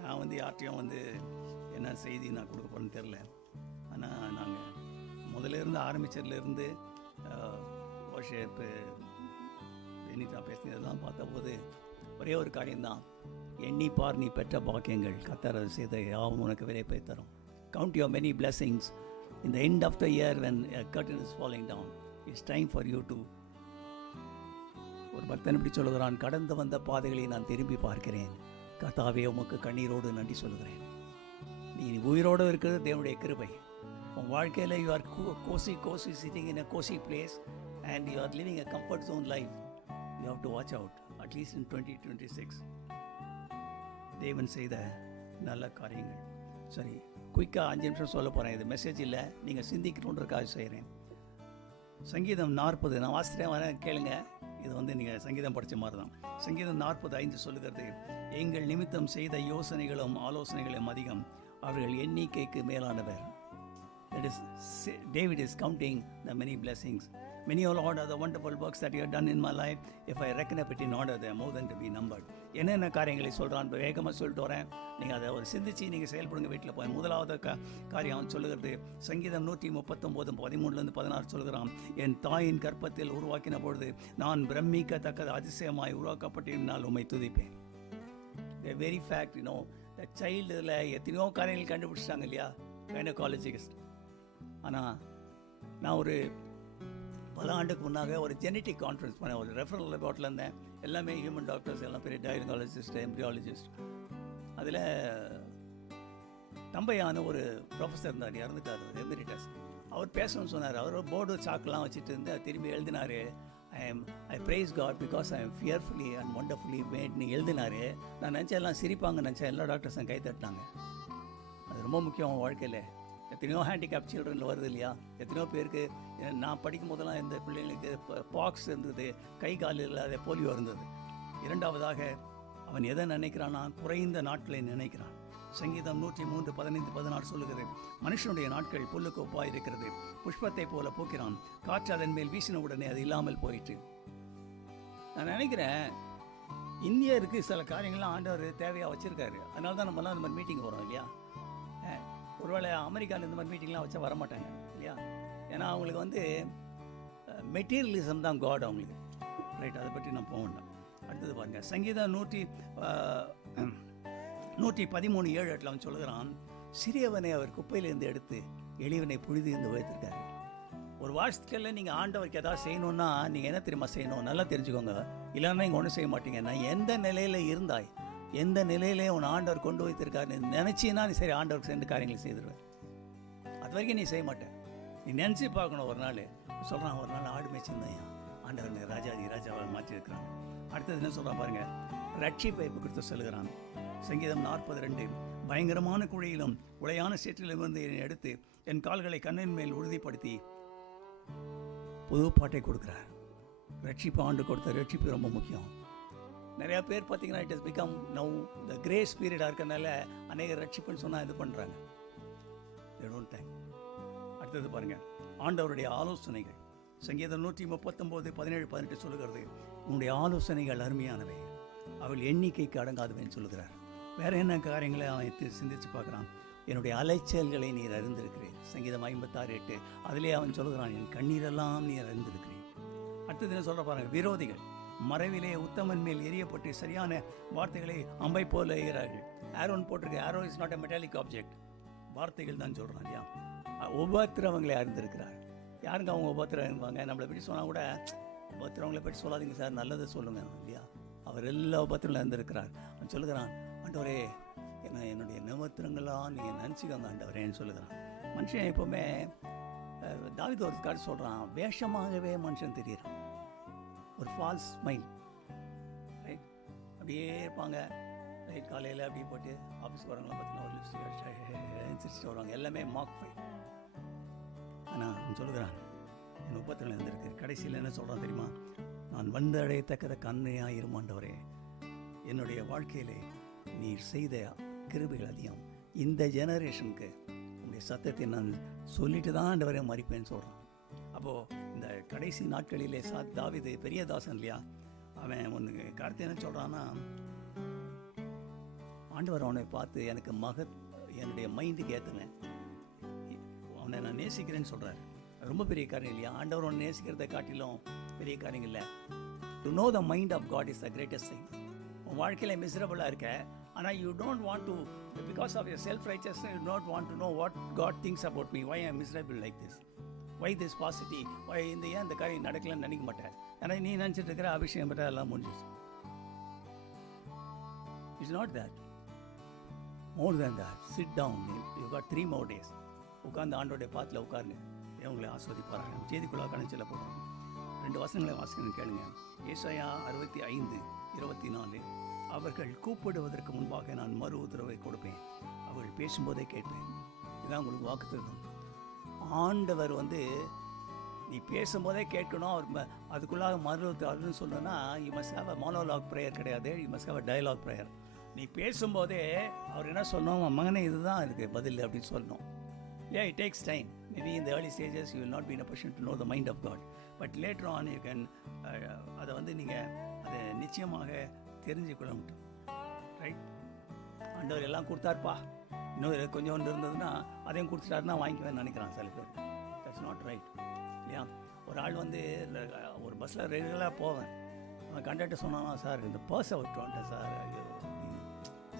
நான் வந்து யார்ட்டையும் வந்து என்ன செய்தி நான் கொடுக்க போகிறேன்னு தெரில. ஆனால் நாங்கள் முதலேருந்து ஆரம்பித்ததுலேருந்து வர்ஷிப்பு பெனிட்டா பேசினதெல்லாம் பார்த்தபோது ஒரே ஒரு காரியம்தான், எண்ணி பார் நீ பெற்ற பாக்கியங்கள் கர்த்தர் செய்த யாவும் உனக்கு விரைப்பை தரும். Count your many blessings in the end of the year when curtain is falling down. It's time for you to. ஒரு பக்தன் இப்படி சொல்லுகிறான், கடந்து வந்த பாதைகளை நான் திரும்பி பார்க்கிறேன், கர்த்தாவே உமக்கு கண்ணீரோடு நன்றி சொல்லுகிறேன். நீ உயிரோடு இருக்கிறது தேவனுடைய கிருபை. உன் வாழ்க்கையில் you are cosy sitting in a cosy place and you are living a comfort zone life. You have to watch out at least in 2026. தேவன் செய்த நல்ல காரியங்கள். சரி, குயிக்காக 5 நிமிஷம் சொல்ல போகிறேன். இது மெசேஜ் இல்லை, நீங்கள் சிந்திக்கணுன்றக்காக செய்கிறேன். சங்கீதம் 40 நான் வாசித்தேன், வரேன் கேளுங்க. இது வந்து நீங்கள் சங்கீதம் படித்த மாதிரி தான். சங்கீதம் 40:5 சொல்லுகிறது, எங்கள் நிமித்தம் செய்த யோசனைகளும் ஆலோசனைகளும் அதிகம், அவர்கள் எண்ணிக்கைக்கு மேலானவர். That is, David is counting the many blessings. Many, O Lord, are the wonderful works that you have done in my life. If I reckon up it in order, they are more than to be numbered. என்னென்ன காரியங்களை சொல்கிறான் வேகமாக சொல்லிட்டு வரேன். நீங்கள் அதை ஒரு சிந்திச்சு நீங்கள் செயல்படுங்க வீட்டில் போய். முதலாவது காரியம் சொல்லுகிறது, சங்கீதம் 139 13-16 சொல்கிறான், என் தாயின் கற்பத்தில் உருவாக்கின பொழுது நான் பிரமிக்கத்தக்கது அதிசயமாய் உருவாக்கப்பட்டிருந்தால் உம்மை துதிப்பேன். The very fact, the child இதில் எத்தனையோ காரியங்கள் கண்டுபிடிச்சிட்டாங்க இல்லையா, கைனகாலஜிஸ்ட். ஆனால் நான் ஒரு பல ஆண்டுக்கு முன்னாக ஒரு ஜெனட்டிக் கான்ஃபரன்ஸ் பண்ணேன். ஒரு ரெஃபரல் லெபார்ட்டில் இருந்தேன். எல்லாமே ஹியூமன் டாக்டர்ஸ், எல்லாம் பெரிய டைனகாலஜிஸ்ட், எம்ப்ரியாலஜிஸ்ட். அதில் தம்பையான ஒரு ப்ரொஃபஸர் இருந்தார், இறந்துட்டார், எமிரிட்டஸ். அவர் பேசணும்னு சொன்னார். அவர் போர்டு சாக்கெலாம் வச்சுட்டு இருந்து திரும்பி எழுதினார், I praise God because I am fearfully and wonderfully மேட்னு எழுதினார். நான் நினச்சேன் எல்லாம் சிரிப்பாங்க நினச்சேன். எல்லா டாக்டர்ஸும் கை தட்டினாங்க. அது ரொம்ப முக்கியம் வாழ்க்கையில். எத்தனையோ ஹேண்டிகேப் சில்ட்ரன் வருது இல்லையா, எத்தனையோ பேருக்கு. நான் படிக்கும் போதெல்லாம் இந்த பிள்ளைங்களுக்கு பாக்ஸ் இருந்தது, கை காலில் இல்லாத போலியோ இருந்தது. இரண்டாவதாக அவன் எதை நினைக்கிறான்னா, குறைந்த நாட்களை நினைக்கிறான். சங்கீதம் 103:15-16 சொல்லுகிறது, மனுஷனுடைய நாட்கள் புல்லுக்கு ஒப்பாய் இருக்கிறது, புஷ்பத்தை போல போக்கிறான், காற்று அதன் மேல் வீசின உடனே அது இல்லாமல் போயிட்டு. நான் நினைக்கிறேன் இந்தியருக்கு சில காரியங்கள்லாம் ஆண்டவர் தேவையாக வச்சுருக்காரு. அதனால தான் நம்மலாம் இந்த மாதிரி மீட்டிங் போகிறோம் இல்லையா. ஒருவேளை அமெரிக்காவில் இந்த மாதிரி மீட்டிங்லாம் வச்சா வரமாட்டாங்க இல்லையா. ஏன்னா அவங்களுக்கு வந்து மெட்டீரியலிசம் தான் காட் அவங்களுக்கு. ரைட், அதை பற்றி நான் போக வேண்டாம். அடுத்தது பாருங்கள், சங்கீதம் 113:7 அவன் சொல்லுகிறான், சிறியவனை அவர் குப்பையிலேருந்து எடுத்து எளிவனை புழுதி இருந்து வைத்திருக்காரு. ஒரு வாழ்க்கையில் நீங்கள் ஆண்டவருக்கு ஏதாவது செய்யணுன்னா நீங்கள் என்ன தெரியுமா செய்யணும், நல்லா தெரிஞ்சுக்கோங்க. இல்லைன்னா நீங்கள் ஒன்றும் செய்ய மாட்டீங்க. நான் எந்த நிலையில் இருந்தாய், எந்த நிலையிலே உன் ஆண்டவர் கொண்டு வைத்திருக்காரு நினச்சின்னா நீ சரி ஆண்டவருக்கு சேர்ந்து காரியங்களை செய்திருவேன். அது வரைக்கும் நீ செய்ய மாட்டேன். நீ நினச்சி பார்க்கணும். ஒரு நாள் சொல்கிறான், ஒரு நாள் ஆடு மேய்ச்சிருந்தான் ஆண்டவர் ராஜாவை மாற்றிருக்கிறான். அடுத்தது என்ன சொல்கிறான் பாருங்கள், ரட்சிப்பை குறித்து சொல்லுகிறான். சங்கீதம் 40:2 பயங்கரமான குழியிலும் உளையான சேற்றிலிருந்து என்னை எடுத்து என் கால்களை கண்ணின் மேல் உறுதிப்படுத்தி புது பாட்டை கொடுக்குறார். ரட்சிப்பு ஆண்டு கொடுத்த ரட்சிப்பு ரொம்ப முக்கியம். நிறையா பேர் பார்த்தீங்கன்னா it is become now the grace பீரியடாக இருக்கிறதுனால அநேக ரட்சிப்புன்னு சொன்னால் இது பண்ணுறாங்க. அடுத்தது பாருங்கள், ஆண்டவருடைய ஆலோசனைகள். சங்கீதம் 139:17-18 சொல்லுகிறது, உன்னுடைய ஆலோசனைகள் அருமையானவை, அவள் எண்ணிக்கைக்கு அடங்காதவைன்னு சொல்லுகிறார். வேறு என்ன காரியங்களை அவன் சிந்தித்து பார்க்குறான். என்னுடைய அலைச்சல்களை நீர் அறிந்திருக்கிறேன். சங்கீதம் 56:8 அதிலே அவன் சொல்லுகிறான், என் கண்ணீரெல்லாம் நீர் அறிந்திருக்கிறேன். அடுத்தது என்ன சொல்கிற பாருங்கள், விரோதிகள் மறைவிலே உத்தமன் மேல் எரியப்பட்டு சரியான வார்த்தைகளை அம்பை போல எய்கிறார்கள். ஆரோன் போட்டிருக்கு, arrow is not a metallic object. வார்த்தைகள் தான் சொல்கிறான் இல்லையா. உபத்திரவங்களை அறிந்திருக்கிறார். யாருங்க அவங்க உபத்திரவாங்க, நம்மளை பற்றி சொன்னால் கூட உபத்திரவங்களை பற்றி சொல்லாதீங்க சார், நல்லதை சொல்லுங்கள் இல்லையா. அவர் எல்லா உபத்திரங்களும் இருந்திருக்கிறார். அவன் சொல்லுகிறான், ஆண்டவரே என்னுடைய நிபத்திரங்களாக நீங்கள் நினச்சிக்கோங்க ஆண்டவரேன்னு சொல்லுகிறான். மனுஷன் எப்போவுமே தாவீது ஒரு காட்டு சொல்கிறான், வேஷமாகவே மனுஷன் தெரியுறான். ஒரு ஃபால்ஸ் ஸ்மைல், ரைட், அப்படியே இருப்பாங்க. ரைட், காலையில் அப்படியே போட்டு ஆஃபீஸ்க்கு வரவங்களாம் பார்த்தீங்கன்னா ஒரு லிப்ஸ்டிக் சிரிச்சுட்டு வருவாங்க. எல்லாமே மார்க் ஃபைல். ஆனால் அவன் சொல்லுகிறான், என் உபத்திரங்கள் இருந்திருக்கு. கடைசியில் என்ன சொல்கிறான் தெரியுமா, நான் வந்து அடையத்தக்கத கண்ணையாக இருமாண்டவரே, என்னுடைய வாழ்க்கையிலே நீர் செய்த கிருபைகள் அதிகம். இந்த ஜெனரேஷனுக்கு உங்களுடைய சத்தத்தை நான் சொல்லிட்டு தான் ஆண்டவரே மறிப்பேன்னு சொல்கிறான். அப்போது இந்த கடைசி நாட்களிலே தாவீது பெரிய தாசன் இல்லையா, அவன் ஒன்று கருத்து என்ன சொல்கிறான்னா, ஆண்டவர் அவனை பார்த்து எனக்கு என்னுடைய மைண்டுக்கு ஏற்றுங்க, அவனை நான் நேசிக்கிறேன்னு சொல்கிறார். ரொம்ப பெரிய காரியம் இல்லையா? ஆண்டவர் அவனை நேசிக்கிறதை காட்டிலும் பெரிய காரியம் இல்லை. To know the mind of God is the greatest thing. உன் வாழ்க்கையில் மிசரபிளாக இருக்க, ஆனால் you don't want to, because of your self righteousness, you don't want to know what God thinks about me, why I am miserable like this, why this paucity, why இந்த காரியம் நடக்கலன்னு நினைக்க மாட்டேன். ஏன்னா நீ நினச்சிட்டு இருக்கிற அபிஷேகம் பற்றி எல்லாம் முடிஞ்சிச்சு. It's not that. More than that. Sit down. You got 3 more days. உட்காந்து ஆண்டோடைய பாத்தில் உட்காருங்க. உங்களை ஆஸ்வதிப்பாராங்க. செய்திக்குள்ளாக கணச்சில் போடுறாங்க. 2 வசனங்களை வாசிக்கணும்னு கேளுங்க. ஏசாயா 65:24. அவர்கள் கூப்பிடுவதற்கு முன்பாக நான் மறு உத்தரவை கொடுப்பேன், அவர்கள் பேசும்போதே கேட்பேன். இதுதான் உங்களுக்கு வாக்குத்தத்தம். ஆண்டவர் நீ பேசும்போதே கேட்கணும். அவர் அதுக்குள்ளாக மறு உத்தரவுன்னு சொல்லணும்னா you must have a monologue prayer கிடையாது, you must have a dialogue prayer. நீ பேசும்போதே அவர் என்ன சொல்லணும், மகனே இதுதான் இருக்குது பதில் அப்படின்னு சொல்லணும். Yeah, it takes time. Maybe in the early stages you will not be in a position to know the mind of God. But later on you can அதை நீங்கள் அதை நிச்சயமாக தெரிஞ்சுக்கொள்ள முடியும். ரைட்? ஆண்டவர் எல்லாம் கொடுத்தாருப்பா, இன்னும் கொஞ்சம் ஒன்று இருந்ததுன்னா அதையும் கொடுத்துட்டாருன்னா வாங்கிக்குவேன்னு நினைக்கிறான் சில பேர். That's not right. இல்லையா? ஒரு ஆள் ஒரு பஸ்ஸில் ரெகுலராக போவேன். அவன் கண்டக்டர் சொன்னானா, சார் இந்த பர்ஸை விட்டு வந்துட்டேன் சார். ஐயோ,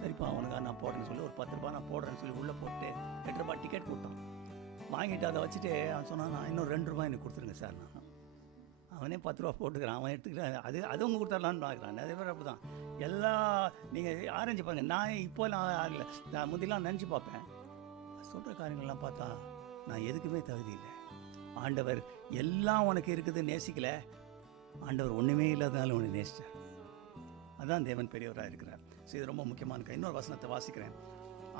சரிப்பா அவனுக்காக நான் போடுறேன்னு சொல்லி ஒரு 10 ரூபா நான் போடுறேன்னு சொல்லி உள்ளே போட்டு 8 ரூபா டிக்கெட் கொடுத்தான். வாங்கிட்டு அதை வச்சுட்டு அவன் சொன்னான், நான் இன்னும் 2 ரூபாய் எனக்கு கொடுத்துருங்க சார். நான் அவனே 10 ரூபா போட்டுக்கிறான். அவன் எடுத்துக்கிறான். அது அவங்க கொடுத்துடலான்னு பார்க்குறான். நிறைய பேர் அப்படி தான். நீங்கள் ஆரஞ்சு பாருங்கள். நான் இப்போலாம் ஆகலை, நான் முந்திலாம் நினச்சி பார்ப்பேன். சொல்கிற காரியங்கள்லாம் பார்த்தா நான் எதுக்குமே தகுதி இல்லை. ஆண்டவர் எல்லாம் உனக்கு இருக்குது நேசிக்கல, ஆண்டவர் ஒன்றுமே இல்லாதனால உன்னை நேசித்தார். அதுதான் தேவன் பெரியவராக இருக்கிறார். ஸோ இது ரொம்ப முக்கியமான இன்னொரு வசனத்தை வாசிக்கிறேன்.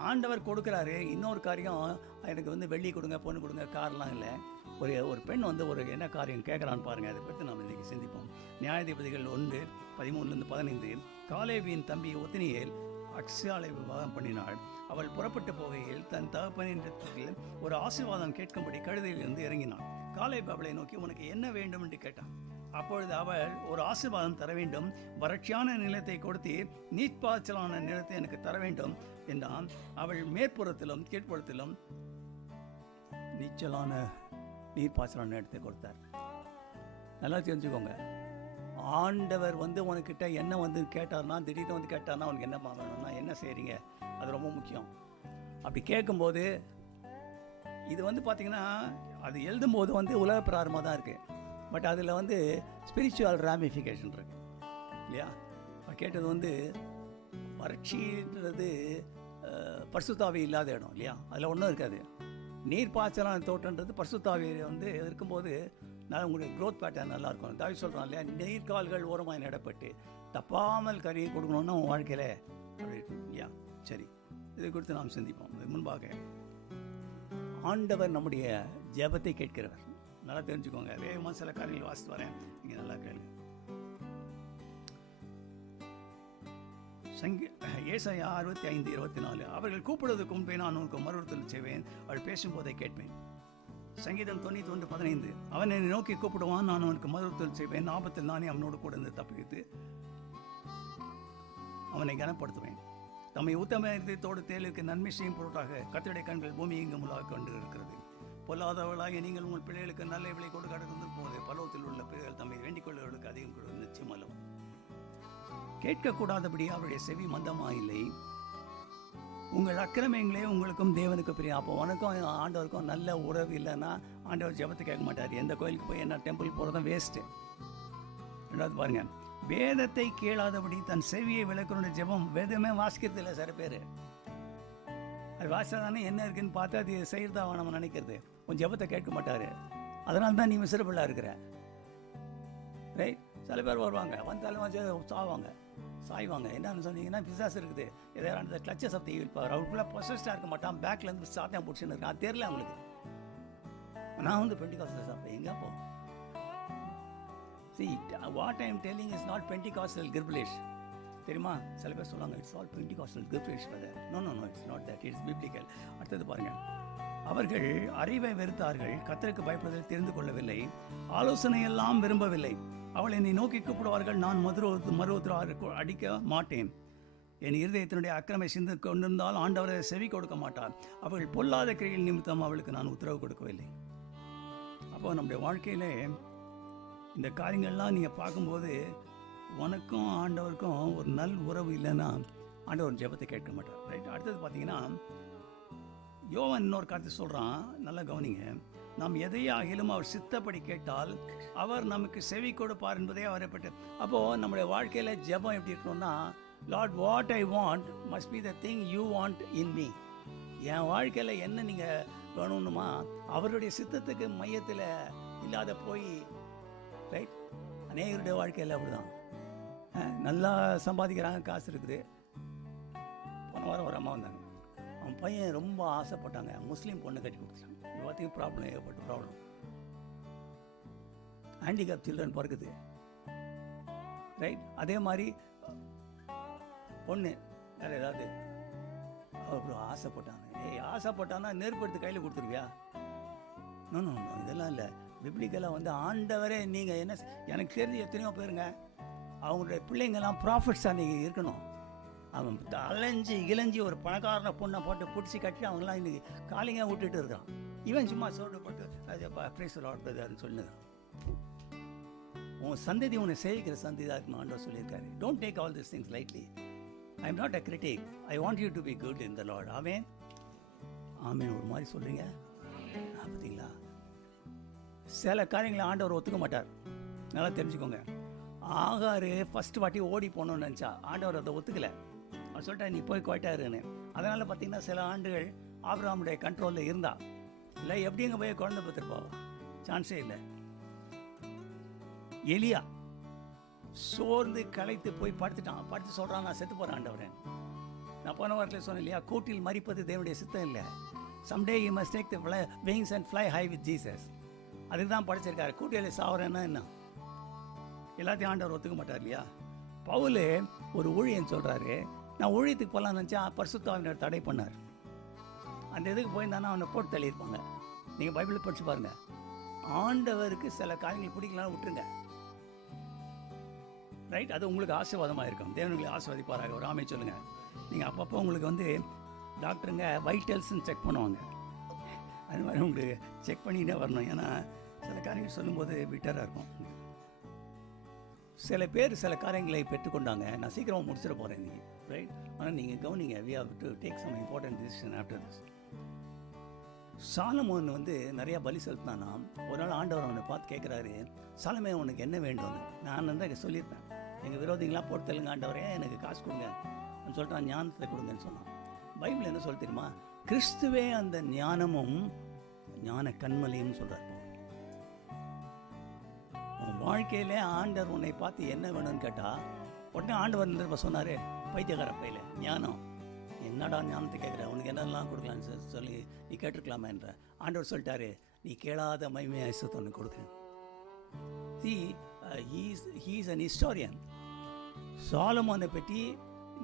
ஆண்டவர் கொடுக்குறாரு. இன்னொரு காரியம், எனக்கு வெள்ளி கொடுங்க, பொண்ணு கொடுங்க, கார்லாம் இல்லை. ஒரு பெண் ஒரு என்ன காரியம் கேட்குறான்னு பாருங்கள். அதை பற்றி நம்ம இன்றைக்கி சிந்திப்போம். நியாயாதிபதிகள் 1:13-15. காலேபின் தம்பி ஒத்தினியேல் அக்ஸாலை விவாகம் பண்ணினாள். அவள் புறப்பட்டு போகையில் தன் தகப்பனின் ஒரு ஆசீர்வாதம் கேட்கும்படி கழுதையிலிருந்து இறங்கினாள். காலேப் அவளை நோக்கி, உனக்கு என்ன வேண்டும் என்று கேட்டான். அப்பொழுது அவள், ஒரு ஆசீர்வாதம் தர வேண்டும், வறட்சியான நிலத்தை கொடுத்து நீர்ப்பாய்ச்சலான நிலத்தை எனக்கு தர வேண்டும் என்றான். அவள் மேற்புறத்திலும் கீழ்ப்புறத்திலும் நீச்சலான நீர்ப்பாய்ச்சலான நிலத்தை கொடுத்தார். நல்லா தெரிஞ்சுக்கோங்க, ஆண்டவர் உனக்கிட்ட என்ன கேட்டார்னா, திடீர்னு கேட்டார்னா உனக்கு என்ன வேணும்னா என்ன செய்கிறீங்க, அது ரொம்ப முக்கியம். அப்படி கேட்கும்போது இது பார்த்தீங்கன்னா அது எழுதும்போது உலக பிராரமாக தான் இருக்குது. பட் அதில் ஸ்பிரிச்சுவல் ராமிஃபிகேஷன் இருக்குது இல்லையா? கேட்டது வறட்சின்றது பரிசுத்தாவி இல்லாத இடம் இல்லையா? அதில் ஒன்றும் இருக்காது. நீர்ப்பாய்ச்சலான தோட்டன்றது பரிசுத்தாவி இருக்கும்போது நல்லா உங்களுக்கு க்ரோத் பேட்டர்ன் நல்லாயிருக்கும். தாவி சொல்கிறான் இல்லையா, நீர்கால்கள் ஓரமாக நடப்பட்டு தப்பாமல் கறி கொடுக்கணுன்னா உன் வாழ்க்கையில் அப்படி இல்லையா? சரி, இதை குறித்து நாம் சிந்திப்போம். முன்பாக ஆண்டவர் நம்முடைய ஜெபத்தை கேட்கிறவர். நல்லா தெரிஞ்சுக்கோங்க. வேகமாக சில காரியங்கள் வாசித்து வரேன், நீங்கள் நல்லா கேளுங்க. ஏசாயா 65:24. அவர்கள் கூப்பிடுவதற்கு முன்பே நான் உனக்கு மறுத்தல் செய்வேன், அவள் பேசும்போதை கேட்பேன். சங்கீதம் 91:15. அவன் என்னை நோக்கி கூப்பிடுவான், நான் அவனுக்கு மறுத்தல் செய்வேன். ஆபத்தில் நானே அவனோடு கூட இருந்து தப்பித்து அவனை கனப்படுத்துவேன். தம்மை உத்தம இதயத்தோடு தேலுக்கு நன்மை செய்யும் பொருட்டாக கர்த்தருடைய கண்கள் பூமி எங்கும் உலாவிக் கொண்டு இருக்கிறது. பொல்லாதவர்களாக நீங்கள் உங்கள் பிள்ளைகளுக்கு நல்ல விலை கொடுக்க கடந்து போது பலவத்தில் உள்ள பிள்ளைகள் தம்மை வேண்டிக் கொள்வதற்கு அதிகம் கொடுவது நிச்சயம் அல்லவா? கேட்கக்கூடாதபடி அவருடைய செவி மந்தமாயில்லை. உங்கள் அக்கிரமங்களே உங்களுக்கும் தேவனுக்கு பிரியம். அப்போ உனக்கும் ஆண்டவருக்கும் நல்ல உறவு இல்லைன்னா ஆண்டவர் ஜெபத்தை கேட்க மாட்டார். எந்த கோயிலுக்கு போய் என்ன டெம்பிள் போகிறதும் வேஸ்ட்டு. ரெண்டாவது பாருங்கள், வேதத்தை கேளாதபடி தன் செவியை விளக்குற ஜெபம். வேதமே வாசிக்கிறது இல்லை சில பேர். அது வாசித்தா தானே என்ன இருக்குன்னு பார்த்து அது செய்கிறதா நம்ம நினைக்கிறது. உன் ஜெபத்தை கேட்க மாட்டார். அதனால தான் நீ மிசரபிளாக இருக்கிற. ரைட்? சில பேர் வருவாங்க, வந்தாலும் சாய்வாங்க. என்னன்னு சொன்னீங்கன்னா, பிசாசு இருக்குது, எதாவது அந்த clutches of the evil power. அவருக்குள்ளே பொசஸ்டாக இருக்க மாட்டான், பேக்லேருந்து சாத்தியம் பிடிச்சின்னு இருக்கான். அது தெரியல அவங்களுக்கு. நான் பெண்டிகாஸ்டல் சாப்பிட்டேன். எங்கே போ? See, what I am telling is not Pentecostal gibberish. தெரியுமா? சில பேர் சொல்லுவாங்க, it's all pentecostal gibberish. No, it's not that, it's biblical. அடுத்தது பாருங்கள், அவர்கள் அறிவை வெறுத்தார்கள், கர்த்தருக்கு பயப்படுவதை தெரிந்து கொள்ளவில்லை, ஆலோசனையெல்லாம் விரும்பவில்லை. அவள் என்னை நோக்கி கூப்பிடுவார்கள், நான் மறுத்தல் அடிக்க மாட்டேன் என் இருதயத்தினுடைய அக்கிரமை சிந்து கொண்டிருந்தால் ஆண்டவரை செவி கொடுக்க மாட்டார். அவள் பொல்லாத கிரியில் நிமித்தம் அவளுக்கு நான் உத்தரவு கொடுக்கவில்லை. அப்போ நம்முடைய வாழ்க்கையிலே இந்த காரியங்கள்லாம் நீங்கள் பார்க்கும்போது உனக்கும் ஆண்டவருக்கும் ஒரு நல் உறவு இல்லைன்னா ஆண்டவர் ஜெபத்தை கேட்க மாட்டார். ரைட். அடுத்தது பார்த்தீங்கன்னா யோவான் இன்னொரு காரியத்தை சொல்கிறான், நல்லா கவனிங்க. நாம் எதையாகிலும் அவர் சித்தப்படி கேட்டால் அவர் நமக்கு செவி கொடுப்பார் என்பதே அவரை பற்றி. அப்போது நம்முடைய வாழ்க்கையில் ஜெபம் எப்படி இருக்கணும்னா, Lord what I want must be the thing you want in me. என் வாழ்க்கையில் என்ன நீங்கள் வேணும்னுமா அவருடைய சித்தத்துக்கு மையத்தில் இல்லாத போய். ரைட். அநேகருடைய வாழ்க்கையில் அப்படிதான். நல்லா சம்பாதிக்கிறாங்க, காசு இருக்குது. போன வாரம் ஒரு அம்மா வந்தாங்க, அவன் பையன் ரொம்ப ஆசைப்பட்டாங்க, முஸ்லீம் பொண்ணு கட்டி கொடுத்துட்டாங்க. எல்லாத்தையும் ப்ராப்ளம், ஏற்பட்ட ப்ராப்ளம். ஹேண்டிகேப் சில்ட்ரன் பிறக்குது. ரைட். அதே மாதிரி பொண்ணு வேறு ஏதாவது அப்புறம் ஆசைப்பட்டாங்க. ஆசைப்பட்டான்னா நெருப்பு எடுத்து கையில் கொடுத்துருவியா? நோ, இதெல்லாம் இல்லை. பிப்ளிக்கெல்லாம் வந்து ஆண்டவரே நீங்கள் என்ன, எனக்கு தெரிஞ்சு எத்தனையோ பேருங்க அவங்களுடைய பிள்ளைங்கள்லாம் ப்ராஃபிட்ஸாக நீங்கள் இருக்கணும். அவன் அலைஞ்சி இளைஞ்சி ஒரு பணக்காரனை பொண்ணை போட்டு பிடிச்சி கட்டி அவங்களாம் இன்னைக்கு காலிங்க விட்டுட்டு இருக்கான். இவன் சும்மா சோடு போட்டு அது ப்ரைஸ் லாட்னு சொல்லுதான். உன் சந்ததி உன்னை சேவிக்கிற சந்ததி தான் இருக்கணும் ஆண்டவர் சொல்லியிருக்காரு. Don't take all this things lightly. I am not a critic. I want you to be good in the Lord. Amen. Amen. ஒரு மாதிரி சொல்கிறீங்க பார்த்தீங்களா? சில காரியங்களை ஆண்டவர் ஒத்துக்க மாட்டார். நல்லா தெரிஞ்சுக்கோங்க. ஆகாரு ஃபஸ்ட்டு வாட்டி ஓடி போகணுன்னு நினச்சா ஆண்டவர் அதை ஒத்துக்கலை. அவர் சொல்லிட்டா நீ போய் குவாய்ட்டாருன்னு. அதனால் பார்த்தீங்கன்னா சில ஆண்டுகள் ஆபிரகாமுடைய கண்ட்ரோலில் இருந்தா. இல்லை எப்படி எங்கே போய் குழந்தை பார்த்துருப்பாவா? சான்ஸே இல்லை. எலியா சோர்ந்து களைத்து போய் படுத்துட்டான். படுத்து சொல்கிறான், நான் செத்து போகிறேன் ஆண்டவரேன். நான் போன வாரத்தில் சொன்னேன் இல்லையா, கூட்டில் மறிப்பது தேவனுடைய சித்தம் இல்லை. Someday you must take the wings and fly high with Jesus. அதுக்கு தான் படிச்சிருக்காரு. கூட்டியில் சாவரேன்னா என்ன? எல்லாத்தையும் ஆண்டவர் ஒத்துக்க மாட்டார் இல்லையா? பவுல் ஒரு ஊழியன் சொல்கிறாரு, நான் ஊழியத்துக்கு போகலான்னு நினச்சா பரிசுத்த ஆவியானவர் தடை பண்ணார். அந்த இதுக்கு போயிருந்தானா அவனை போட்டு தள்ளியிருப்பாங்க. நீங்கள் பைபிளில் படித்து பாருங்கள். ஆண்டவருக்கு சில காரியங்கள் பிடிக்கலாம் விட்டுருங்க. ரைட். அது உங்களுக்கு ஆசீர்வாதமாக இருக்கும். தேவனுங்களை ஆசீர்வதிப்பாராக. ஒரு ஆமை சொல்லுங்கள். நீங்கள் அப்பப்போ உங்களுக்கு வந்து டாக்டருங்க வைட்டல்ஸ்ன்னு செக் பண்ணுவாங்க. அது மாதிரி உங்களுக்கு செக் பண்ணிக்கிட்டே வரணும். ஏன்னா சில காரியங்கள் சொல்லும்போது பெட்டராக இருக்கும். சில பேர் சில காரியங்களை பெற்றுக்கொண்டாங்க. நான் சீக்கிரமாக முடிச்சிட போகிறேன் நீ. ரைட். ஆனால் நீங்கள் கவனிங்க, we have to take some important decision after this. Solomon வந்து நிறையா பலி செலுத்தினானா. ஒரு நாள் ஆண்டவர் அவனை பார்த்து கேட்குறாரு, சாலமே உனக்கு என்ன வேண்டும்னு. நான் வந்து சொல்லியிருப்பேன், எங்கள் விரோதிங்களாம் போட்டு தள்ளுங்க ஆண்டவரே, எனக்கு காசு கொடுங்க அப்படின்னு சொல்லிட்டு ஞானத்தை கொடுங்கன்னு சொன்னான். பைபிள் என்ன சொல்ல தெரியுமா? கிறிஸ்துவே அந்த ஞானமும் ஞான கண்மலையும் சொல்கிறார். உன் வாழ்க்கையிலே ஆண்டவர் உன்னை பார்த்து என்ன வேணும்னு கேட்டால் உடனே ஆண்டவர் சொன்னார், பைத்தியக்கார பையில ஞானம் என்னடா ஞானத்தை கேட்குற, உனக்கு என்னெல்லாம் கொடுக்கலான்னு சொல்லி நீ கேட்டிருக்கலாமா என்ற. ஆண்டவர் சொல்லிட்டாரு, நீ கேளாத மகிமை ஐசத்தை ஒன்று கொடுக்குறேன். he is an historian. சாலமோனை பற்றி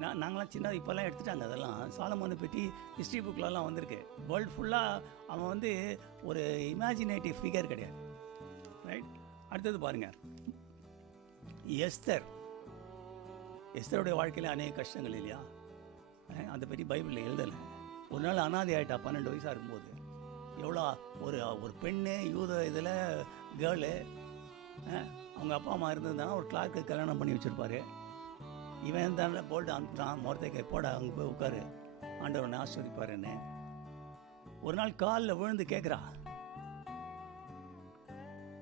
நாங்களாம் சின்ன இப்போல்லாம் எடுத்துட்டாங்க. அதெல்லாம் சாலமோனை பற்றி ஹிஸ்ட்ரி புக்கிலலாம் வந்திருக்கு. வேர்ல்டு ஃபுல்லாக அவன் வந்து ஒரு இமேஜினேட்டிவ் ஃபிகர் கிடையாது. ரைட். அடுத்தது பாருங்கள், எஸ்தருடைய வாழ்க்கையில் அநேக கஷ்டங்கள் இல்லையா? அதை பற்றி பைபிளில் எழுதலை. ஒரு நாள் அனாதை ஆகிட்டா 12 வயசாக இருக்கும்போது. எவ்வளோ ஒரு பெண்ணு யூத இதில் கேர்ளு. அவங்க அப்பா அம்மா இருந்ததுனா ஒரு கிளார்க்கு கல்யாணம் பண்ணி வச்சுருப்பாரு. இவன் தான் போல்ட்டு அனுப்பிட்டான், முறத்தை போட அங்கே போய் உட்காரு, ஆண்டவனை ஆஸ்வதிப்பாருன்னு. ஒரு நாள் காலில் விழுந்து கேட்குறா,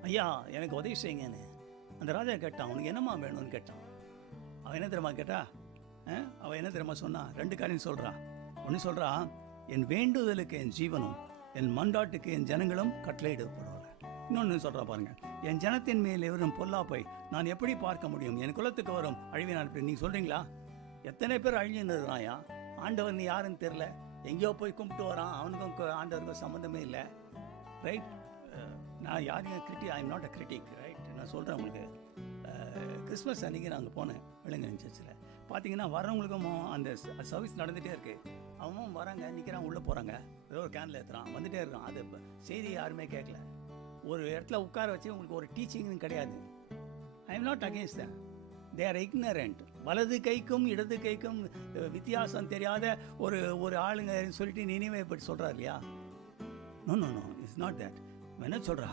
ஐயா எனக்கு உதவி செய்யுங்கன்னு. அந்த ராஜா கேட்டான், உனக்கு என்னம்மா வேணும்னு கேட்டான். அவன் என்ன தெரியுமா கேட்டா? அவன் என்ன தெரியுமா சொன்னான்? 2 காரியம் சொல்கிறான். ஒன்று சொல்கிறான், என் வேண்டுதலுக்கு என் ஜீவனும், என் மண்டாட்டுக்கு என் ஜனங்களும் கட்டளையிடப்படுவாங்க. இன்னொன்று சொல்கிறா பாருங்க, என் ஜனத்தின் மேல் எவரும் பொல்லாப்பை நான் எப்படி பார்க்க முடியும்? என் குலத்துக்கு வரும் அழிவினான். நீங்கள் சொல்கிறீங்களா? எத்தனை பேர் அழிஞ்சுன்னு இருக்கிறாயா? ஆண்டவர் நீ யாருன்னு தெரில, எங்கேயோ போய் கும்பிட்டு வரான், அவனுக்கும் ஆண்டவருக்கும் சம்மந்தமே இல்லை. ரைட். நான் யாரையும் ஐ am not a critic. Right. நான் சொல்கிறேன் உங்களுக்கு, கிறிஸ்மஸ் அன்றைக்கி நாங்கள் போனேன் இளைஞர் சர்ச்சில். பார்த்தீங்கன்னா வரவங்களுக்கும் அந்த சர்வீஸ் நடந்துகிட்டே இருக்குது. அவன் வராங்க, நிற்கிறான், உள்ளே போகிறாங்க, ஏதோ ஒரு கேனில் ஏற்றுறான், வந்துகிட்டே இருக்கான். அது செய்தி யாருமே கேட்கல. ஒரு இடத்துல உட்கார வச்சு உங்களுக்கு ஒரு டீச்சிங்னு கிடையாது. ஐ am not against them. They are ignorant. வலது கைக்கும் இடது கைக்கும் வித்தியாசம் தெரியாத ஒரு ஆளுங்க சொல்லிட்டு நினைவை பற்றி சொல்கிறார் இல்லையா? No no no, it's not that. என்ன சொல்கிறா,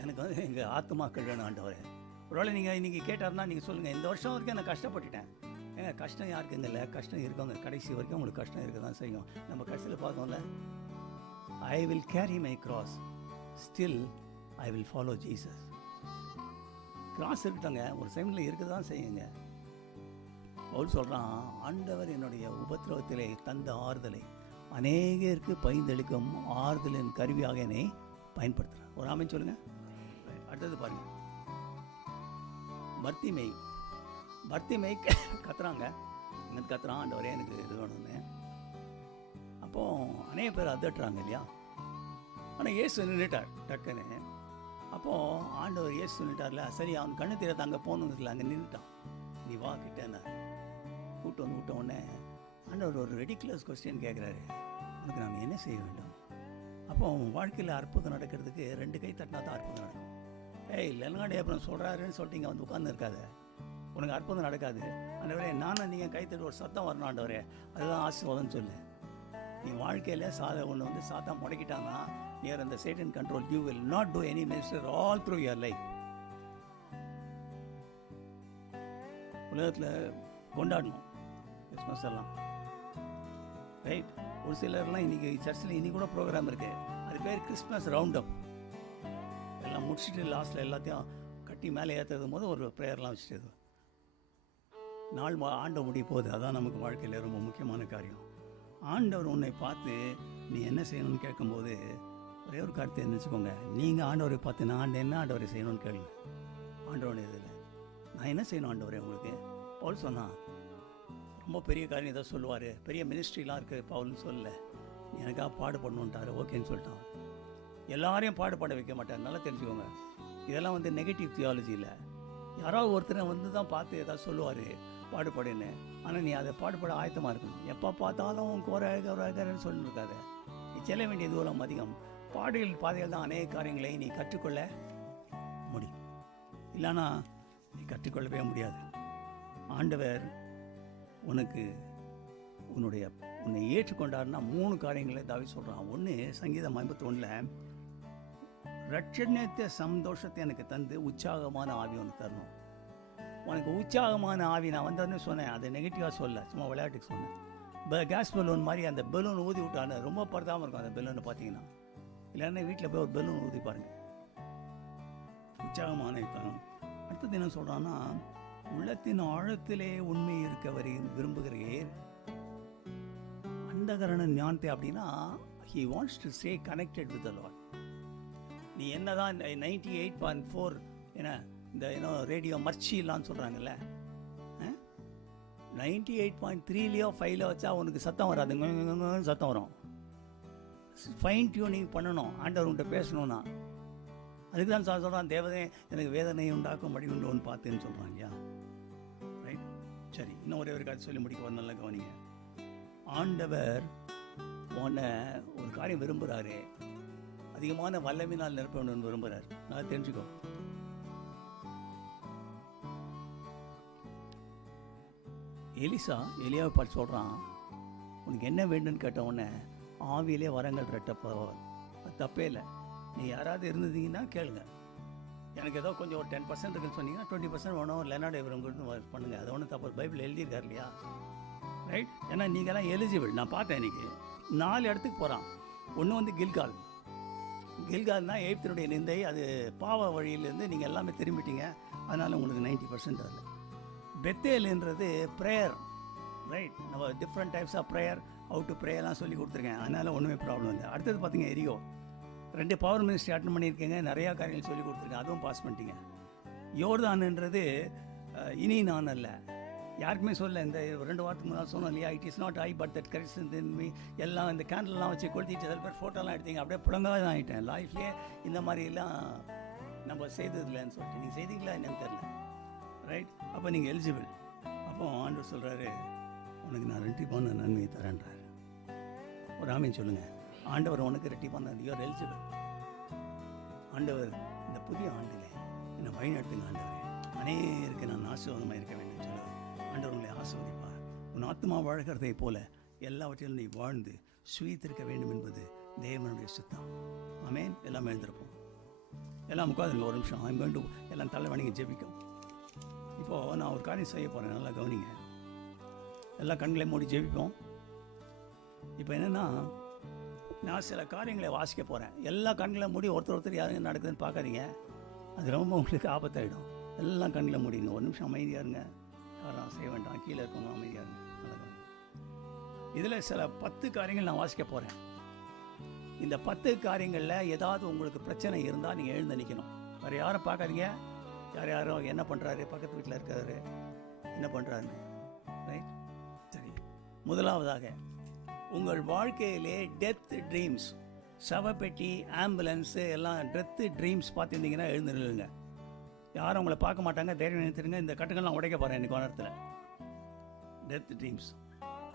எனக்கு வந்து எங்கள் ஆத்மாக்கள் வேணும் ஆண்டவரே. ஒருவேளை நீங்கள் இன்றைக்கி கேட்டார்னா நீங்கள் சொல்லுங்கள், இந்த வருஷம் வரைக்கும் நான் கஷ்டப்பட்டுட்டேன். ஏங்க கஷ்டம் யாருக்குங்க இல்லை? கஷ்டம் இருக்கவங்க கடைசி வரைக்கும் உங்களுக்கு கஷ்டம் இருக்க தான் செய்யும். நம்ம கடைசியில் பார்த்தோம்ல, I will carry my cross, still I will follow Jesus. Cross இருக்கட்டங்க, ஒரு டைமில் இருக்க தான் செய்யுங்க. அவர் சொல்கிறான், ஆண்டவர் என்னுடைய உபத்திரவத்திலே தந்த ஆறுதலை அநேகருக்கு பயந்தளிக்கும் ஆறுதலின் கருவியாக என்னை பயன்படுத்துகிறார். ஒரு ஆமென் சொல்லுங்கள். அடுத்தது பாருங்கள், பர்த்திமை கத்துறாங்க. இங்கே கத்துறான், ஆண்டவரே எனக்கு இது வேணும்னு. அப்போது அநேக பேர் அதட்டுறாங்க இல்லையா? ஆனால் இயேசு நின்றுட்டார் டக்குன்னு. அப்போது ஆண்டவர் இயேசு சொல்லிட்டார்ல, சரி அவன் கண்ணு தெரியாத அங்கே போகணுன்னு இல்லை, அங்கே நின்றுட்டான். நீ வா கிட்டேன்னார். கூப்பிட்டு வந்து விட்ட உடனே ஆண்டவர் ஒரு ரெடிகுலஸ் கொஸ்டின் கேட்குறாரு, உனக்கு நான் என்ன செய்ய வேண்டும்? அப்போ அவன் வாழ்க்கையில் அற்புதம் நடக்கிறதுக்கு 2 கை தட்டினா தான் அற்புதம் நடக்கும். இல்லைனாடி அப்புறம் சொல்கிறாருன்னு சொல்லிட்டு இங்கே வந்து உட்கார்ந்து இருக்காது, உனக்கு அற்புதம் நடக்காது. ஆண்டவரே நானும் நீங்கள் கை தட்டி ஒரு சத்தம் வரணும் ஆண்டவரே, அதுதான் ஆசீர்வாதம்னு சொல்லு. நீ வாழ்க்கையில் ஒன்று வந்து சாத்தா முடக்கிட்டாங்கன்னா நியர் அந்த satan control, you will not do any minister all through your life. உலகத்தில் கொண்டாடணும் கிறிஸ்மஸ் எல்லாம், ரைட்? ஒரு சிலர்லாம் இன்றைக்கி சர்ச்சில் இன்றைக்கி கூட ப்ரோக்ராம் இருக்குது, அது பேர் கிறிஸ்மஸ் ரவுண்ட் அப். எல்லாம் முடிச்சுட்டு லாஸ்ட்டில் எல்லாத்தையும் கட்டி மேலே ஏற்றுறது போது ஒரு ப்ரேயர்லாம் வச்சுட்டு நாள் ஆண்டவர் முடிய போகுது. அதான் நமக்கு வாழ்க்கையில் ரொம்ப முக்கியமான காரியம். ஆண்டவர் உன்னை பார்த்து நீ என்ன செய்யணும்னு கேட்கும்போது ஒரே ஒரு கருத்தை நினச்சிக்கோங்க, நீங்கள் ஆண்டவரை பார்த்து நான் என்ன ஆண்டவரை செய்யணும்னு கேளுங்க. ஆண்டவருடைய இதில் நான் என்ன செய்யணும் ஆண்டவரே உங்களுக்கு? பவுல் சொன்னான், ரொம்ப பெரிய காரியம் ஏதோ சொல்லுவார், பெரிய மினிஸ்ட்ரிலாம் இருக்குது பவுல்னு சொல்லலை, நீ எனக்காக பாடுபடணுன்ட்டார். ஓகேன்னு சொல்லிட்டான். எல்லாரையும் பாடுபட வைக்க மாட்டார், நல்லா தெரிஞ்சுக்கோங்க. இதெல்லாம் வந்து நெகட்டிவ் தியாலஜி இல்லை. யாராவது ஒருத்தரை வந்து தான் பார்த்து ஏதாவது சொல்லுவார் பாடுபடுன்னு, ஆனால் நீ அதை பாடுபட ஆயத்தமாக இருக்கணும். எப்போ பார்த்தாலும் குறைன்னு சொல்லிட்டு இருக்காது. நீ செல்ல வேண்டிய தூரம் அதிகம். பாதைகள் தான் அநேக காரியங்களை நீ கற்றுக்கொள்ள முடியும், இல்லைன்னா நீ கற்றுக்கொள்ளவே முடியாது. ஆண்டவர் உன்னை ஏற்றுக்கொண்டாருன்னா 3 காரியங்களை தாவீது சொல்கிறான். ஒன்று, சங்கீதம் 51 ரட்சணியத்தை சந்தோஷத்தை எனக்கு தந்து உற்சாகமான ஆவி ஒன்று தரணும். உனக்கு உற்சாகமான ஆவி நான் வந்தோன்னு சொன்னேன், அதை நெகட்டிவாக சொல்ல, சும்மா விளையாட்டுக்கு சொன்னேன். கேஸ் பலூன் மாதிரி அந்த பலூன் ஊதி விட்டான்னு ரொம்ப படுத்தாமல் இருக்கும் அந்த பலூனை பார்த்தீங்கன்னா. இல்லைன்னா வீட்டில் போய் ஒரு பலூன் ஊதி பாருங்கள், உற்சாகமான தரும். அடுத்தது என்ன சொல்கிறான்னா, உள்ளத்தின் ஆழத்திலே உண்மை இருக்க விரும்புகிறீர் அந்தகரண ஞானத்தை. அப்படின்னா he wants to stay connected with the Lord. நீ என்னதான் 98.4 ஏன்னா இந்த ரேடியோ மர்ச்சிலான்னு சொல்கிறாங்கல்ல, 98.3லையோ 5ல வச்சா உனக்கு சத்தம் வராது, சத்தம் வரும். ஃபைன் டியூனிங் பண்ணணும் ஆண்டவர்கிட்ட பேசணும்னா. அதுக்கு தான் சொல்கிறான், தேவதே எனக்கு வேதனை உண்டாக்கும் படி உண்டு ஒன்று பார்த்துன்னு சொல்கிறாங்க. ஐயா ரைட், சரி. இன்னும் ஒரே ஒரு காட்சி சொல்லி முடிக்க நல்ல கவனிங்க. ஆண்டவர் உன்னை ஒரு காரியம் விரும்புகிறாரு, அதிகமான வல்லமையினால் நிரப்பணும்னு விரும்புகிறார். நல்லா தெரிஞ்சுக்கோ. எலியாவை பார்த்து சொல்கிறான், உனக்கு என்ன வேண்டும்னு கேட்ட உடனே ஆவியிலே வரங்கள் ரெட்டப்போவார். அது தப்பே இல்லை. நீ யாராவது இருந்தீங்கன்னா கேளுங்க. எனக்கு ஏதோ கொஞ்சம் ஒரு 10% இருக்குன்னு சொன்னீங்கன்னா 20% வேணும், லெனார்ட் எவரங்கள்னு பண்ணுங்கள். அது ஒன்றும் தப்பு. பைபிள் எழுதியிருக்கார் இல்லையா, ரைட்? ஏன்னா நீங்கள்லாம் எலிஜிபிள். நான் பார்த்தேன் இன்றைக்கி 4 இடத்துக்கு போகிறான். ஒன்று வந்து கில்கால்னா எய்ப்தினுடைய நிந்தை, அது பாவ வழியிலேருந்து நீங்கள் எல்லாமே திரும்பிட்டீங்க, அதனால் உங்களுக்கு 90% அதில். பெத்தேல்ன்றது ப்ரேயர், ரைட்? நம்ம different types of prayer, how to ப்ரேயர்லாம் சொல்லி கொடுத்துருக்கேன், அதனால் ஒன்றுமே ப்ராப்ளம் இல்லை. அடுத்தது பார்த்தீங்க, எரியோ 2 பவர் மினிஸ்ட்ரி அட்டன் பண்ணியிருக்கீங்க, நிறையா காரியங்கள் சொல்லி கொடுத்துருக்கேன், அதுவும் பாஸ் பண்ணிட்டீங்க. யோர்தான்ன்றது இனி நான் அல்ல, யாருக்குமே சொல்ல. இந்த 2 வாரத்துக்கு முன்னாடி சொன்னோம் இல்லையா, it is not I but that Christ in me. எல்லாம் இந்த கேண்டல்லாம் வச்சு கொளுத்திட்டு சில பேர் ஃபோட்டோலாம் எடுத்தீங்க, அப்படியே புழங்காக தான் ஆகிட்டேன். லைஃப்லேயே இந்த மாதிரிலாம் நம்ம செய்ததில்லைன்னு சொல்லிட்டு நீங்கள் செய்தீங்களா என்னன்னு தெரில, ரைட்? அப்போ நீங்கள் எலிஜிபிள். அப்போ ஆண்டவர் சொல்கிறாரு, உனக்கு நான் ரெட்டிப்பான நன்மையை தரேன்றார். ஒரு ஆமீன் சொல்லுங்கள். ஆண்டவர் உனக்கு ரெட்டிப்பான, யூஆர் எலிஜிபிள். ஆண்டவர் இந்த புதிய ஆண்டில் என்னை வழிநடத்துங்க ஆண்டவரே, அநேருக்கு நான் ஆசீர்வாதமாக இருக்க வேண்டும் சொல்லுவார். ஆண்டவர் உங்களை ஆசீர்வதிப்பார். உன் ஆத்மா வாழ்கிறதை போல எல்லாவற்றிலும் நீ வாழ்ந்து சுயித்திருக்க வேண்டும் என்பது தேவனுடைய சித்தம். ஆமென். எல்லாம் எழுந்திருப்போம். எல்லாம் உட்காந்துருங்க ஒரு நிமிஷம். ஐம் கோயிங் டு எல்லாம் தலை வணங்கி ஜெபிக்கும். இப்போது நான் ஒரு காரியம் செய்ய போகிறேன், நல்லா கவனிங்க. எல்லா கண்களையும் மூடி ஜெபிப்போம். இப்போ என்னென்னா, நான் சில காரியங்களை வாசிக்க போகிறேன். எல்லா கண்களையும் மூடி ஒருத்தர் யாருங்க நடக்குதுன்னு பார்க்காதீங்க, அது ரொம்ப உங்களுக்கு ஆபத்தாயிடும். எல்லாம் கண்களை மூடிங்க. ஒரு நிமிஷம் அமைதியாக இருங்க. யாரும் செய்ய வேண்டாம், கீழே இருக்கவங்க அமைதியாக இருங்க. நல்லா இதில் சில 10 காரியங்கள் நான் வாசிக்க போகிறேன். இந்த 10 காரியங்களில் ஏதாவது உங்களுக்கு பிரச்சனை இருந்தால் நீங்கள் எழுந்து நிற்கணும். வேறு யாரும் பார்க்காதீங்க. யாரும் என்ன பண்ணுறாரு, பக்கத்து வீட்டில் இருக்காரு என்ன பண்ணுறாருன்னு. ரைட், சரி. முதலாவதாக, உங்கள் வாழ்க்கையிலே டெத் ட்ரீம்ஸ், சவப்பெட்டி, ஆம்புலன்ஸு எல்லாம் டெத்து ட்ரீம்ஸ் பார்த்துருந்தீங்கன்னா எழுந்து நில்லுங்க. யாரும் உங்களை பார்க்க மாட்டாங்க, தைரியம் நிறுத்துருங்க. இந்த கட்டுக்கள்லாம் உடைக்க போகிறேன் இன்னைக்கு நேரத்தில். Death dreams.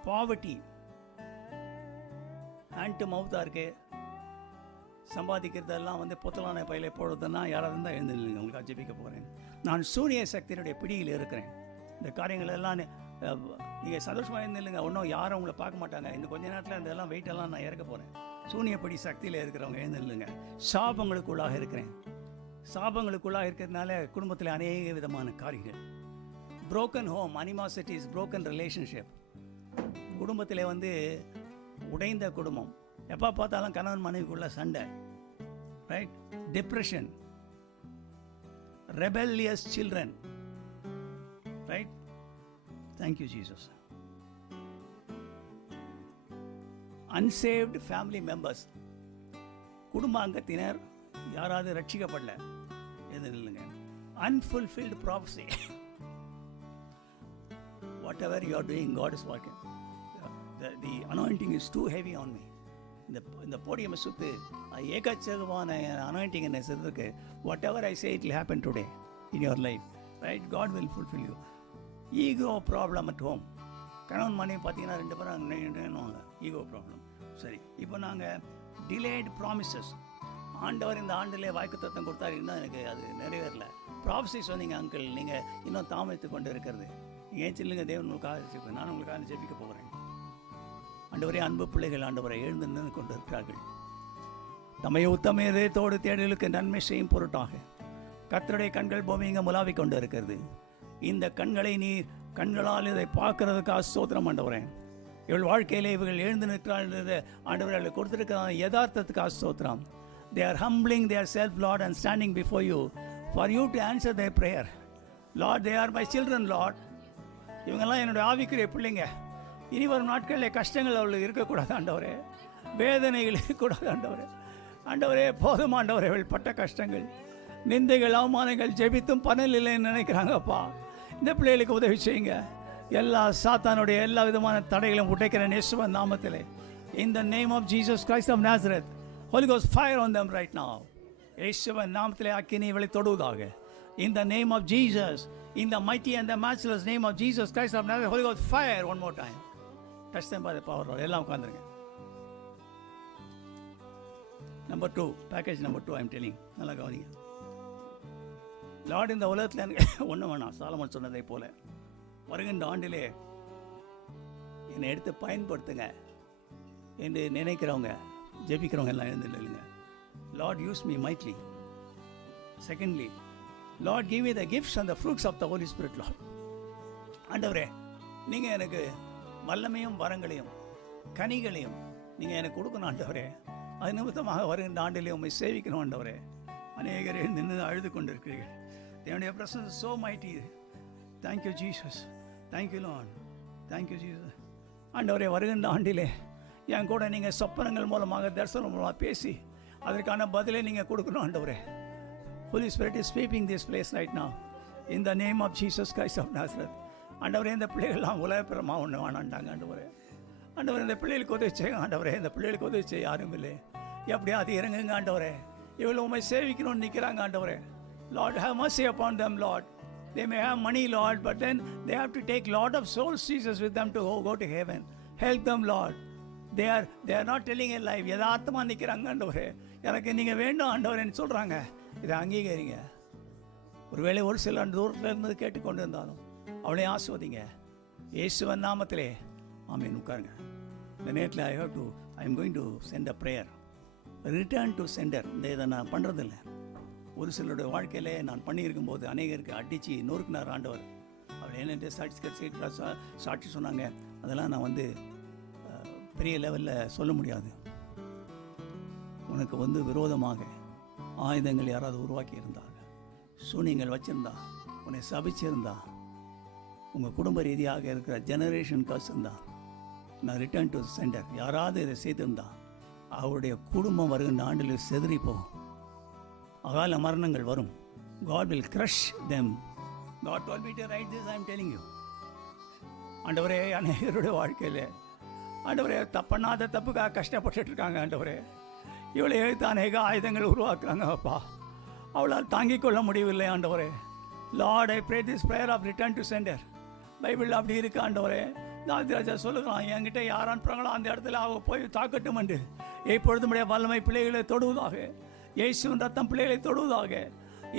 Poverty, hand to மவுத்தாக இருக்குது, சம்பாதிக்கிறதெல்லாம் பொத்தலான பயிலை போடுறதுன்னா யாராவது இருந்தால் எழுந்து நில்லுங்க. உங்களுக்கு ஜெபிக்க போகிறேன். நான் சூரிய சக்தியினுடைய பிடியில் இருக்கிறேன். இந்த காரியங்கள் எல்லாம் நீங்கள் சந்தோஷமாக இருந்துல்லைங்க. ஒன்றும் யாரும் உங்களை பார்க்க மாட்டாங்க. இன்னும் கொஞ்ச நேரத்தில் இதெல்லாம் வெயிட்டெல்லாம் நான் இறக்க போகிறேன். சூனியப்படி சக்தியில் இருக்கிறவங்க எழுந்துல்லுங்க. சாபங்களுக்குள்ளாக இருக்கிறேன். சாபங்களுக்குள்ளாக இருக்கிறதுனால குடும்பத்தில் அநேக விதமான காரியங்கள். Broken home, animosities, broken relationship. குடும்பத்தில் உடைந்த குடும்பம், எப்போ பார்த்தாலும் கணவன் மனைவிக்குள்ள சண்டை. Right, depression, rebellious children. Right, thank you Jesus. Unsaved family members, குடும்ப அங்கத்தினர் யாராவது ரட்சிக்கப்படல, எது இல்லைங்க. Unfulfilled prophecy, whatever you are doing, God is working. The anointing is too heavy on me. இந்த போடியமை சுற்று ஏகச்சகமான அனாயிண்டிங் என்ன செய்றதுக்கு, whatever I say it will happen today in your life. Right, God will fulfil you. Ego problem at home. கணவன் மனைவி பார்த்தீங்கன்னா 2 பேரும் ego problem. சரி, இப்போ நாங்கள் டிலேடு ப்ராமிசஸ். ஆண்டவர் இந்த ஆண்டிலே வாக்குத்தத்தம் கொடுத்தாரு, இன்னும் எனக்கு அது நிறைவேறல. ப்ராஃபஸி சொன்னீங்க அங்கிள், நீங்கள் இன்னும் தாமதித்து கொண்டு இருக்கிறது. நீங்கள் ஏன் சொல்லுங்க, தேவன் உங்களுக்காக, நான் உங்களுக்காக ஜெபிக்க போகிறேன். ஆண்டவரே, அன்பு பிள்ளைகள் ஆண்டவரை எழுந்து நின்று கொண்டு இருக்கிறார்கள். தம்மை உத்தம இதயத்தோடு தேடலுக்கு நன்மை செய்யும் பொருட்டாக கர்த்தருடைய கண்கள் பூமியிங்க முலாவிக் கொண்டு இருக்கிறது. இந்த கண்களை நீர் கண்களால் இதை பார்க்கறதுக்காக ஸ்தோத்திரம் ஆண்டவரே. இவள் வாழ்க்கையிலே இவர்கள் எழுந்து நிற்கிறார்கள் ஆண்டவர்கள் கொடுத்திருக்கிற யதார்த்தத்துக்காக ஸ்தோத்திரம். They are humbling their self, Lord, and standing before you for you to answer their prayer. Lord, they are my children, Lord. இவங்கெல்லாம் என்னுடைய ஆவிக்குரிய பிள்ளைங்க. இனி வரும் நாட்களில் கஷ்டங்கள் அவளுக்கு இருக்கக்கூடாது ஆண்டவரே, வேதனைகள் இருக்கக்கூடாது ஆண்டவரே. ஆண்டவரே, போதும் ஆண்டவரே, அவள் பட்ட கஷ்டங்கள், நிந்தைகள், அவமானங்கள், ஜெபித்தும் பலன் இல்லைன்னு நினைக்கிறாங்கப்பா. இந்த பிள்ளைகளுக்கு உதவி செய்யுங்க. எல்லா சாத்தானுடைய எல்லா விதமான தடைகளும் உடைக்கிற இயேசுவின் நாமத்திலே, in the name of Jesus Christ of Nazareth, Holy Ghost fire on them right now. இயேசுவின் நாமத்திலே அக்கினி இவளை தொடுவதாக. In the name of Jesus, in the mighty and the matchless name of Jesus Christ of Nazareth, Holy Ghost fire one more time. Touch them by the power of God. எல்லாம் உட்கார்ந்துருங்க. Number 2, package number 2, I'm telling. நல்லா கவனிங்க. Lord, இந்த உலகத்தில் எனக்கு ஒன்றும் வேணாம், சாலமன் சொன்னதை போல வருகின்ற ஆண்டிலே என்னை எடுத்து பயன்படுத்துங்க என்று நினைக்கிறவங்க, ஜெபிக்கிறவங்க எல்லாம் எழுந்து இல்லைங்க. Lord, use me mightily. Secondly, Lord, give me the gifts and the fruits of the Holy Spirit. Lord, ஆண்டவரே, நீங்கள் எனக்கு வல்லமையும் வரங்களையும் கனிகளையும் நீங்கள் எனக்கு கொடுக்கணும் ஆண்டவரே. அது நிமித்தமாக வருகின்ற ஆண்டிலே உண்மை சேவிக்கணும் ஆண்டவரே. அநேகர் நின்று அழுது கொண்டிருக்கிறீர்கள். என்னுடைய presence so mighty. Thank you Jesus. Thank you Lord. Thank you Jesus. ஆண்டவரே, வருகின்ற ஆண்டிலே என் கூட நீங்கள் சொப்பனங்கள் மூலமாக, தரிசனம் மூலமாக பேசி அதற்கான பதிலை நீங்கள் கொடுக்கணும் ஆண்டவரே. Holy Spirit is sweeping this place right now in the name of Jesus Christ of Nazareth. ஆண்டவரே, இந்த பிள்ளைகள்லாம் உலகப்பிரமாக ஒன்று வேணாண்டாங்க ஆண்டவரே. ஆண்டவரே, இந்த பிள்ளைகளுக்கு உதவி செய்யுங்க ஆண்டவரே. இந்த பிள்ளைகளுக்கு உதவி செய்ய யாரும் இல்லை. எப்படியா அது இறங்குங்க ஆண்டவரே. இவ்வளோ உண்மை சேவிக்கணும்னு நிற்கிறாங்க ஆண்டவரே. Lord, have mercy upon them, Lord. They may have money, Lord, but then they have to take lot of souls, Jesus, with them to go to heaven. Help them, Lord. They are not telling a lie. யதார்த்தமாக நிற்கிறாங்க ஆண்டவரே. எனக்கு நீங்கள் வேண்டும் ஆண்டவரேன்னு சொல்கிறாங்க. இதை அங்கீகரிங்க. ஒருவேளை ஒரு சில தூரத்தில் இருந்து கேட்டுக்கொண்டு இருந்தாலும் அவளை ஆஸ்வதிங்க. இயேசுவின் நாமத்திலே ஆமென். உட்காருங்க. இந்த நேரத்தில் I am going to send a prayer. Return to centre. இந்த இதை நான் பண்ணுறதில்ல. ஒரு சிலருடைய வாழ்க்கையிலே நான் பண்ணியிருக்கும் போது அநேகருக்கு அடித்து நொறுக்கினார் ஆண்டவர். அவர் என்னென்ன சாட்சி சொன்னாங்க. அதெல்லாம் நான் பெரிய லெவலில் சொல்ல முடியாது. உனக்கு விரோதமாக ஆயுதங்கள் யாராவது உருவாக்கி இருந்தாங்க, சூனியங்கள் வச்சுருந்தா, உன்னை சபிச்சிருந்தா, உங்கள் குடும்ப ரீதியாக இருக்கிற ஜெனரேஷன் கர்ஸ் இருந்தா, நான் ரிட்டர்ன் டு சென்டர். யாராவது இதை செய்திருந்தா அவருடைய குடும்பம் வருகின்ற ஆண்டில் செதறிப்போ அகால மரணங்கள் வரும். God will crush them. God told me to write this. I am telling you. ஆண்டவரே, அநேகருடைய வாழ்க்கையில் ஆண்டவரே தப்பண்ணாத தப்புக்காக கஷ்டப்பட்டு இருக்காங்க. ஆண்டவரே, இவளை எழுத்து அநேக ஆயுதங்கள் உருவாக்குறாங்க. அப்பா, அவளால் தாங்கிக் கொள்ள முடியவில்லை. ஆண்டவரே, Lord, I pray this prayer of return to sender. Bible அப்படி இருக்கு. ஆண்டவரே, தாவீது சொல்லுகிறான், என்கிட்ட யார் அனுப்புறாங்களோ அந்த இடத்துல அவ போய் தாக்கட்டும் என்று. எப்பொழுதும் வல்லமை பிள்ளைகளை தொடுவதாக. இயேசுவின் ரத்தம் பிள்ளைகளை தொடுவதாக.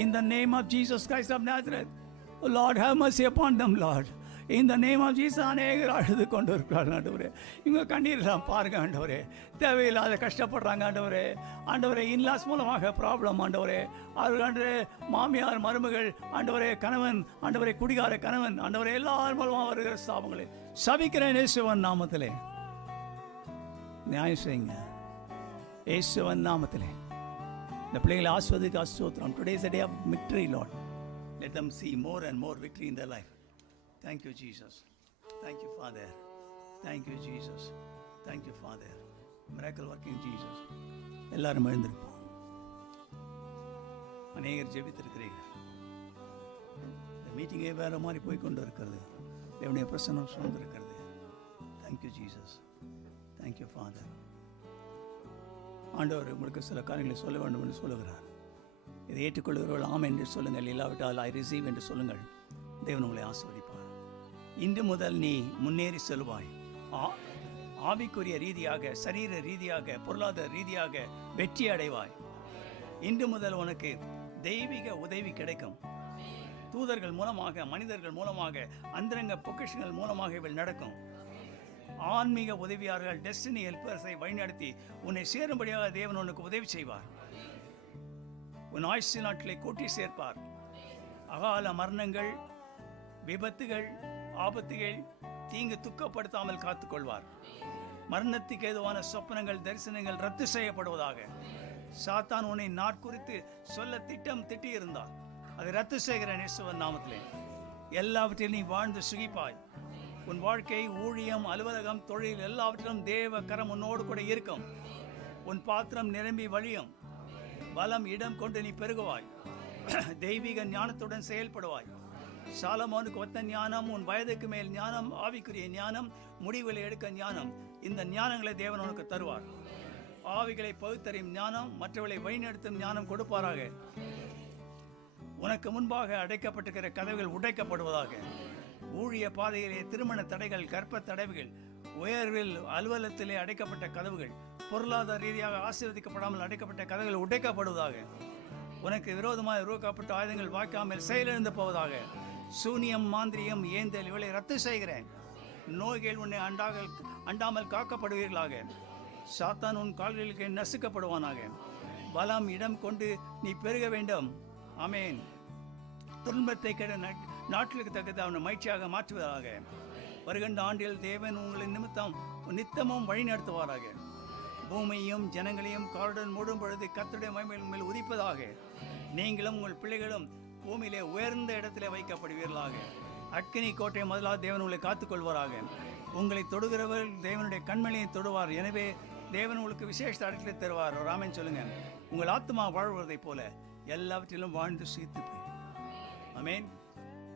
In the name of Jesus Christ of Nazareth, Lord, have mercy upon them, Lord. In the name of Jesus. அநேகர் அழுது கொண்டு இருக்கிறார்கள். ஆண்டவரே, இவங்க கண்ணீரெல்லாம் பாருங்க. ஆண்டவரே, தேவையில்லாத கஷ்டப்படுறாங்க. ஆண்டவரே, ஆண்டவரே, இன்லாஸ் மூலமாக ப்ராப்ளம். ஆண்டவரே, அவர்கள் ஆண்டவரே மாமியார் மருமகள், ஆண்டவரே கணவன், ஆண்டவரே குடிகார கணவன், ஆண்டவரே எல்லார் மூலமாக வருகிற சாபங்களை சபிக்கிறேன் இயேசுவின் நாமத்திலே. நியாயம் செய்யுங்க இயேசுவின் நாமத்திலே. இந்த பிள்ளைகளை ஆஸ்வதிக்கு ஆஸ்தோத்திரம். Today is a day of victory, Lord. Let them see more and more victory in their life. Thank you, Jesus. Thank you, Father. Thank you, Jesus. Thank you, Father. Miracle working Jesus. எல்லாரும் எழுந்திருப்போம். அநேகர் ஜெபித்திருக்கிறீர்கள். இந்த மீட்டிங்கே வேறு மாதிரி போய்கொண்டு இருக்கிறது. தேவனுடைய பிரசன்னம் சூழ்ந்திருக்கிறது. Thank you, Jesus. Thank you, Father. ஆண்டவர் உங்களுக்கு சில காரியங்களை சொல்ல வேண்டும் என்று சொல்லுகிறார். இதை ஏற்றுக்கொள்கிறவர்கள் ஆம் என்று சொல்லுங்கள், இல்லாவிட்டால் ஐ ரிசீவ் என்று சொல்லுங்கள். தேவன் உங்களை ஆசீர்வதிப்பார். இன்று முதல் நீ முன்னேறி செல்வாய். ஆவிக்குரிய ரீதியாக, சரீர ரீதியாக, பொருளாதார ரீதியாக வெற்றி அடைவாய். இன்று முதல் உனக்கு தெய்வீக உதவி கிடைக்கும். தூதர்கள் மூலமாக, மனிதர்கள் மூலமாக, அந்தரங்க பொக்கிஷங்கள் மூலமாக இவள் நடக்கும். ஆன்மீக உதவியாளர்கள், டெஸ்டினி ஹெல்பர்ஸை வழிநடத்தி உன்னை சேரும்படியாக தேவன் உனக்கு உதவி செய்வார். உன் ஆயுசு நாட்களை கூட்டி சேர்ப்பார். அகால மரணங்கள், விபத்துகள், ஆபத்துகள், தீங்கு துக்கப்படுத்தாமல் காத்துக்கொள்வார். மரணத்துக்கு ஏதுவான சொப்பனங்கள், தரிசனங்கள் ரத்து செய்யப்படுவதாக. சாத்தான் உன்னை நாட்குறித்து சொல்ல திட்டம் திட்டியிருந்தார், அதை ரத்து செய்கிற இயேசுவின் நாமத்திலே. எல்லாவற்றிலும் நீ வாழ்ந்து சுகிப்பாய். உன் வாழ்க்கை, ஊழியம், அலுவலகம், தொழில் எல்லாவற்றிலும் தேவ கரம் உன்னோடு கூட இருக்கும். உன் பாத்திரம் நிரம்பி வழியும். பலம் இடம் கொண்டு நீ பெருகுவாய். தெய்வீக ஞானத்துடன் செயல்படுவாய். சாலமோனுக்கு ஒத்த ஞானம், உன் வயதுக்கு மேல் ஞானம், ஆவிக்குரிய ஞானம், முடிவுகளை எடுக்க ஞானம், இந்த ஞானங்களை தேவன் உனக்கு தருவார். ஆவிகளை பகுத்தறியும் ஞானம், மற்றவர்களை வழிநடத்தும் ஞானம் கொடுப்பாராக. உனக்கு முன்பாக அடைக்கப்பட்டிருக்கிற கதவுகள் உடைக்கப்படுவதாக. ஊழிய பாதையிலே திருமண தடைகள், கற்ப தடைவுகள், உயர்வில் அலுவலகத்திலே அடைக்கப்பட்ட கதவுகள், பொருளாதார ரீதியாக ஆசீர்வதிக்கப்படாமல் அடைக்கப்பட்ட கதவுகள் உடைக்கப்படுவதாக. உனக்கு விரோதமாக உருவாக்கப்பட்ட ஆயுதங்கள் வாய்க்காமல் செயலிழந்து போவதாக. சூனியம், மாந்திரியம், ஏந்தல் இவளை ரத்து செய்கிறேன். நோய்கள் உன்னை அண்டாமல் காக்கப்படுவீர்களாக. சாத்தான் உன் கால்களுக்கு நசுக்கப்படுவானாக. பலம் இடம் கொண்டு நீ பெருக வேண்டும். ஆமேன். துன்பத்தை கெட நாட்டிற்கு தக்கது அவனை மகிழ்ச்சியாக மாற்றுவதாக. வருகின்ற ஆண்டில் தேவன் உங்களின் நித்தமும் வழி நடத்துவாராக. பூமியையும் ஜனங்களையும் காருடன் மூடும் பொழுது கர்த்தருடைய மகிமை மேல் உதிப்பதாக. நீங்களும் உங்கள் பிள்ளைகளும் பூமியிலே உயர்ந்த இடத்திலே வைக்கப்படுவீர்களாக. அக்கினி கோட்டை முதலாக தேவன் உங்களை காத்துக்கொள்வாராக. உங்களை தொடுகிறவர் தேவனுடைய கண்மணியை தொடுவார். எனவே தேவன் உங்களுக்கு விசேஷ இடத்திலே தருவார். ராமன் சொல்லுங்க, உங்கள் ஆத்மா வாழ்வதைப் போல எல்லாவற்றிலும் வாழ்ந்து சீர்த்து போய். ஆமென்.